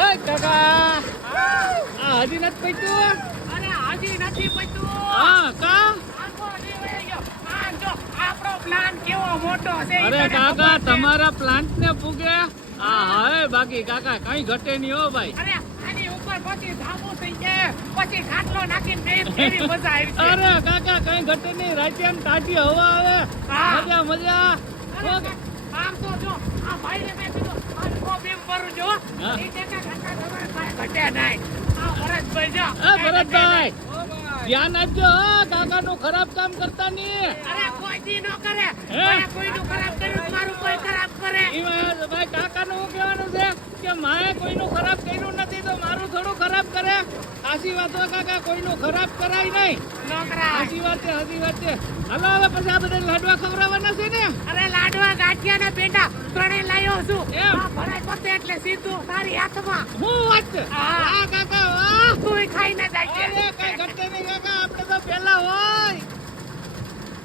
કાકા આ હજી નથી પૈતું. અરે હજી નથી પૈતું. હા કા આખો દી વહી ગયો. આ જો આપણો પ્લાન કેવો મોટો છે. અરે કાકા તમારા પ્લાન્ટ ને પૂગે હા બાકી કાકા કઈ ઘટે નહીં હો ભાઈ. અરે આની ઉપર પછી ધાબુ થઈ જાય પછી ખાટલો નાખીને ફેરી મજા આવી છે. અરે કાકા કઈ ઘટે નહીં. રાતે આમ તાજી હવા આવે. હા. મજા મજા. અરે આમ તો જો આ ભાઈને મેં કીધું આ બેમ ભરું જો હા. એ કાકા કાકા તમારે કાંઈ ઘટે નહીં. આ ભરતભાઈ જો ભરતભાઈ ધ્યાન આપજો કાકા નું ખરાબ કામ કરતા નહીં. અરે કોઈ દી ન કરે. હે? મને કોઈનું ખરાબ કર્યું મારું કોઈ ખરાબ કરે. ભાઈ કાકા નું શું કહેવાનું છે કે માએ કોઈનું ખરાબ કર્યું નથી તો મારું થોડું ખરાબ કરે. આશી વાત હોય કાકા કોઈનું ખરાબ કરાય નહીં. ન કરાય. હાચી વાત છે હાચી વાત છે. હાલો હવે પછી આ બધા લાડવા ખવડાવવાના છે ને. અરે લાડવા ગાંઠિયા ને પેંડા ત્રણે લાયો છું. એમ? આ ભરાય પતે એટલે સીધું તારી હાથમાં. હું વાત છે હા. આ કાકા વાહ. તું ખાઈ ના જાય. અરે કઈ